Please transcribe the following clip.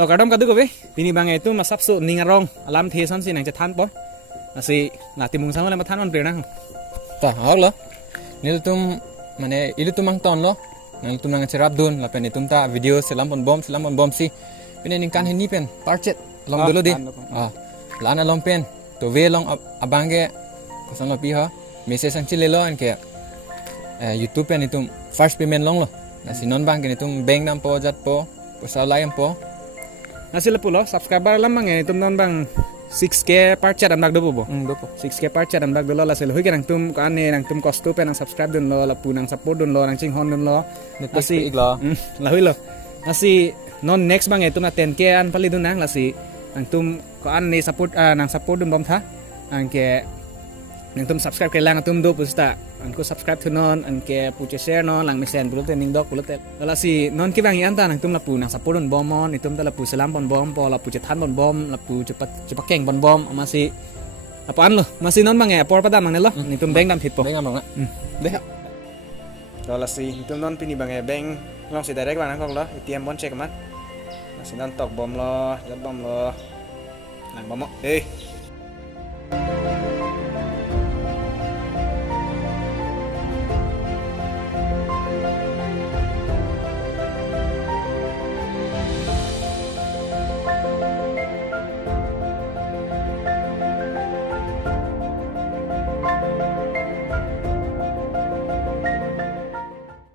to kadam kadu ko be pini bangai itu masap su ningarong alam thesan si nang chathan po asi ngati mung sang ma than on pe na ta halo nil tum mane ilu tumang ton lo nang tum nang cerap dun la pen tum ta video selam pon bom si pini ning kan hini pen parchet long dulu di lana long pen to ve long abange kosong lo pi ha message sang chile lo an ke YouTube pen itum first payment long lo nasi non bank ni tum bank nam po jat po sa layan po nasi lepulo subscriber lamang itum non bang 6k per chat am dag do bo dopo 6k per chat am dag do lo la sel hoy nang tum ka ane nang tum cost pe nang subscribe dun lo la pu nang support dun lo nang ching hon dun lo nasi iglo la hoy lo nasi non next bang itum na 10k an pali dun nang la si nang tum ko ane support nang support dun bom tha ang ke nang tum subscribe ke lang tum do pusta ang ko subscribe to non ang ke pu share non lang mesen bulut ning dok bulut la si non ki bang yan ta nang tum la pu nang support dun bom mon itum ta la pu salam bon bom po la pu chathan bon bom la pu cepat keng bon bom masih apaan lo masih non bang por padam mang lo ni tum beng dam thit po beng am na deh to la si tum non pini bang beng long si direct bang kong lo ATM bon check mat masih non tok bom lo jat bom lo lang bom